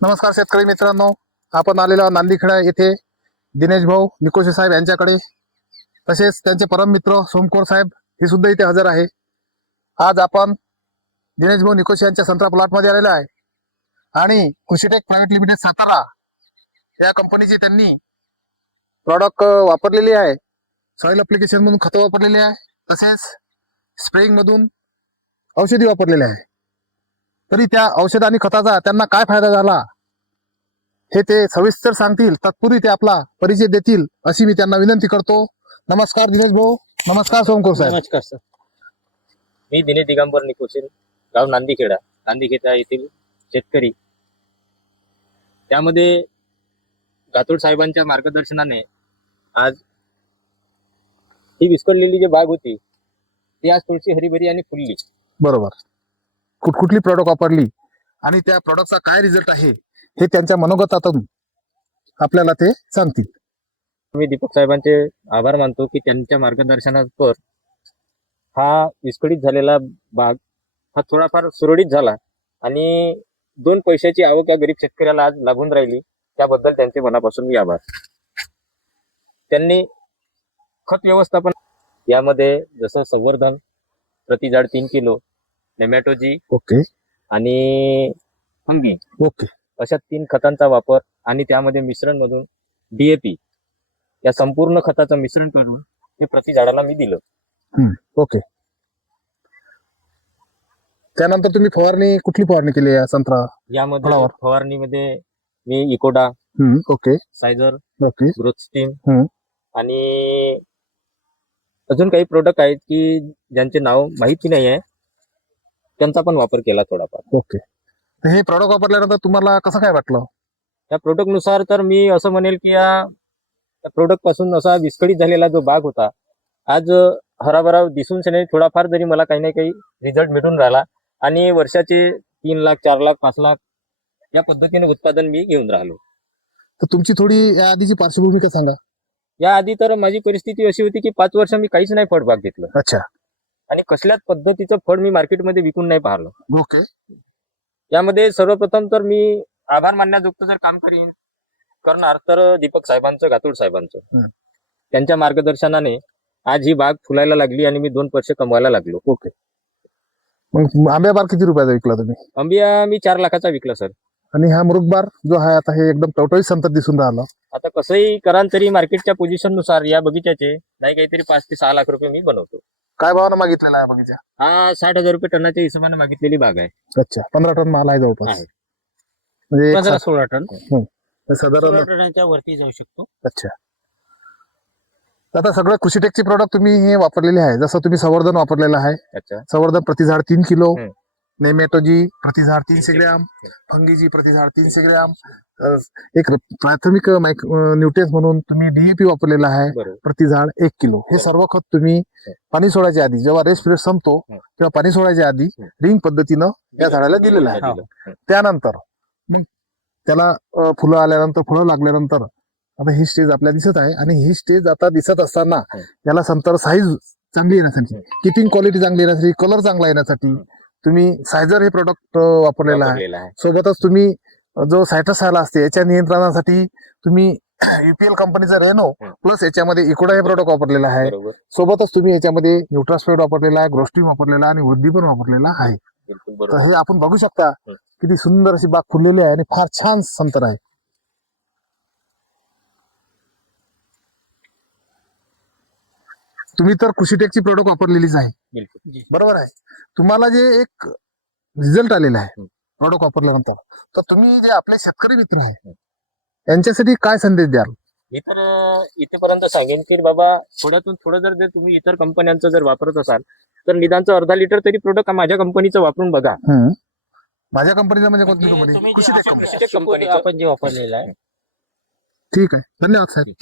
नमस्कार शेतकरी मित्रांनो, आपण आलेलो नांदीखेडा येथे दिनेश भाऊ निकोशे साहेब यांच्याकडे, तसेच त्यांचे परम मित्र सोमकोर साहेब हे सुद्धा इथे हजर आहे. आज आपण दिनेश भाऊ निकोशे यांच्या संत्रा प्लॉटमध्ये आलेलो आहे आणि कृषीटेक प्रायव्हेट लिमिटेड सातारा या कंपनीचे त्यांनी प्रॉडक्ट वापरलेले आहे. सॉइल ऍप्लिकेशन मधून खतं वापरलेले आहे, तसेच स्प्रेइंग मधून औषधी वापरलेले आहे. तरी त्या औषध आणि खताचा त्यांना काय फायदा झाला हे ते सविस्तर सांगतील. तत्पूर्वी ते आपला परिचय देतील अशी मी त्यांना विनंती करतो. नमस्कार दिनेश भाऊ. नमस्कार सोमकोर साहेब. नमस्कार सर. मी दिनेश दिगंबर निकोशे, गाव नांदीखेडा येथील शेतकरी. त्यामध्ये गातोड साहेबांच्या मार्गदर्शनाने आज ही विस्कळलेली जी बाग होती ती आज थोडीशी हरीभरी आणि फुलली. बरोबर. कुठली प्रॉडक्ट वापरली आणि त्या प्रॉडक्टचा काय रिझल्ट आहे हे त्यांच्या मनोगतातून आपल्याला ते सांगतील. मी दीपक साहेबांचे आभार मानतो की त्यांच्या मार्गदर्शनावर हा विस्कळीत झालेला बाग हा थोडाफार सुरळीत झाला आणि 2 पैशाची आवक या गरीब शेतकऱ्याला आज लाभून राहिली. त्याबद्दल त्यांचे मनापासून मी आभार. त्यांनी खत व्यवस्थापन यामध्ये जसं संवर्धन प्रति झाड 3 किलो, नेमॅटोजी ओके आणि फंगी ओके अशा 3 खतांचा वापर आणि त्यामध्ये मिश्रण मधून DAP या संपूर्ण खताचं मिश्रण करून ते प्रति झाडाला मी दिलं. ओके. त्यानंतर तुम्ही कुठली फवारणी केली या संत्रा यामध्ये फळावर? फवारणीमध्ये मी इकोडा, ओके सायझर, ओके ग्रोथ स्टीम हम्म. आणि अजून काही प्रोडक्ट आहेत की ज्यांचे नाव माहिती नाही आहे, त्यांचा पण वापर केला थोडाफार. ओके. तर हे प्रॉडक्ट वापरल्यानंतर तुम्हाला कसं काय वाटलं? त्या प्रोडक्ट नुसार तर मी असं म्हणेल की या प्रोडक्ट पासून असा विस्कळीत झालेला जो बाग होता आज हराभरा दिसून नाही, थोडाफार जरी मला काही ना काही रिझल्ट मिळून राहिला आणि वर्षाचे 3 लाख 4 लाख 5 लाख या पद्धतीने उत्पादन मी घेऊन राहिलो. तर तुमची थोडी या आधीची पार्श्वभूमी सांगा. या आधी तर माझी परिस्थिती अशी होती की 5 वर्ष मी काहीच नाही फळबाग घेतलं अच्छा. आणि कसल्याच पद्धतीचं फळ मी मार्केटमध्ये विकून नाही पाहिलं. ओके. यामध्ये सर्वप्रथम तर मी आभार मानण्याजोगतं जर काम करणार तर दीपक साहेबांचं, गातोड साहेबांचं. त्यांच्या मार्गदर्शनाने आज ही बाग फुलायला लागली आणि मी 2 पैसे कमवायला लागलो. ओके. मग आंब्या बार किती रुपयाचा विकला तुम्ही? आंबिया मी 4 लाखाचा विकला सर. आणि हा मृगबार जो आहे आता हे एकदम टवटवीत संतर दिसून राहिला. आता कसंही कराल तरी मार्केटच्या पोझिशन नुसार या बगीच्याचे नाही काहीतरी 5 ते 6 लाख रुपये मी बनवतो. काय भावानं मागितलेला आहे बगीचा? हा 60,000 रुपये टनाच्या हिशोबाने मागितलेली बाग आहे. अच्छा. 15 टन माल आहे जवळपास. आहे. म्हणजे 15-16 टन. साधारण 16 टनाच्या वरती जाऊ शकतो. अच्छा. आता सगळं कृषीटेकची प्रोडक्ट तुम्ही हे वापरलेले आहे. जसं तुम्ही संवर्धन वापरलेलं आहे. अच्छा. संवर्धन प्रति झाड 3 किलो, नेमॅटोजी प्रति झाड 300 ग्रॅम, फंगीजी प्रति झाड 300 ग्रॅम, एक प्राथमिक न्यूट्रिएंट्स म्हणून तुम्ही DAP वापरलेला आहे प्रति झाड 1 किलो. हे सर्व खत तुम्ही पाणी सोडायच्या आधी, जेव्हा रेस्ट पिरियड संपतो तेव्हा पाणी सोडायच्या आधी रिंग पद्धतीनं या झाडाला दिलेलं आहे. त्यानंतर मग त्याला फुलं आल्यानंतर, फळं लागल्यानंतर आता ही स्टेज आपल्याला दिसत आहे आणि ही स्टेज आता दिसत असताना याला संतर साईज चांगली येण्यासाठी, किटिंग क्वालिटी चांगली येण्यासाठी, कलर चांगला येण्यासाठी तुम्ही सायझर हे प्रोडक्ट वापरलेलं आहे. सोबतच तुम्ही जो सायट्रस आला असते याच्या नियंत्रणासाठी तुम्ही UPL कंपनीचा रेनो प्लस याच्यामध्ये इकोडा हे प्रोडक्ट वापरलेला आहे. सोबतच तुम्ही याच्यामध्ये न्यूट्रास्पेड वापरलेला आहे, ग्रोस्टिम वापरलेला आहे आणि वृद्धी पण वापरलेला आहे. तर हे आपण बघू शकता किती सुंदर अशी बाग फुललेली आहे आणि फार छान संतर आहे. तुम्ही तर कृषीटेकची प्रोडक्ट वापरलेलीच आहे, बरोबर आहे. तुम्हाला जे एक रिझल्ट आलेला आहे प्रोडक्ट वापरल्यानंतर, तर तुम्ही जे आपले शेतकरी मित्र आहे यांच्यासाठी काय संदेश द्याल? मी तर इथेपर्यंत सांगेन की बाबा थोड्यातून थोडं जर तुम्ही इतर कंपन्यांचं जर वापरत असाल तर निदानचं अर्धा लिटर तरी प्रोडक्ट माझ्या कंपनीचं वापरून बघा. माझ्या कंपनीचं म्हणजे कोणती कंपनी? कृषीटेक कंपनी आपण जे वापरलेलं आहे. ठीक आहे. धन्यवाद साहेब.